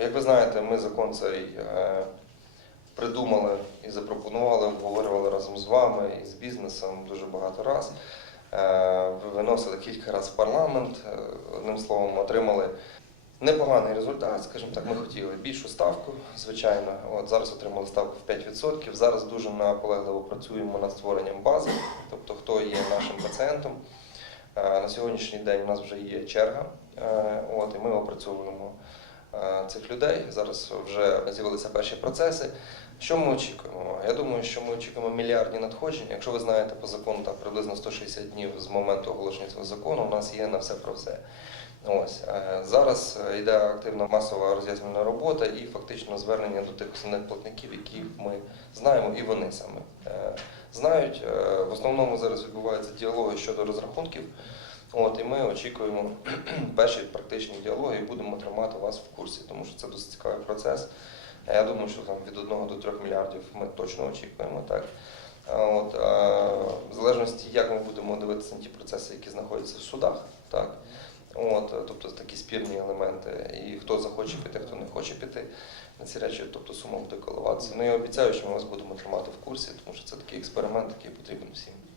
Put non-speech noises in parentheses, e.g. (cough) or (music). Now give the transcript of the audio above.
Як ви знаєте, ми закон цей е, придумали і запропонували, обговорювали разом з вами і з бізнесом дуже багато разів. Е, Виносили кілька разів в парламент. Е, Одним словом, отримали непоганий результат, скажімо так, ми хотіли більшу ставку, звичайно. От зараз отримали ставку в 5%. Зараз дуже наполегливо працюємо над створенням бази, тобто хто є нашим пацієнтом. На сьогоднішній день у нас вже є черга, от, і ми опрацьовуємо цих людей. Зараз вже з'явилися перші процеси. Що ми очікуємо? Я думаю, що ми очікуємо мільярдні надходження. Якщо ви знаєте по закону, так приблизно 160 днів з моменту оголошення цього закону у нас є на все про все. Ось е, зараз е, йде активна масова роз'яснювальна робота і фактично звернення до тих основних платників, які ми знаємо, і вони саме е, знають. Е, В основному зараз відбуваються діалоги щодо розрахунків. От і ми очікуємо (clears throat) перші практичні діалоги і будемо тримати вас в курсі, тому що це досить цікавий процес. Я думаю, що там від 1 до 3 мільярдів ми точно очікуємо так. От, а, в залежності, як ми будемо дивитися на ті процеси, які знаходяться в судах, так. От, тобто такі спірні елементи, і хто захоче піти, хто не хоче піти на ці речі, тобто сума буде коливатися. Ну я обіцяю, що ми вас будемо тримати в курсі, тому що це такий експеримент, який потрібен всім. Е,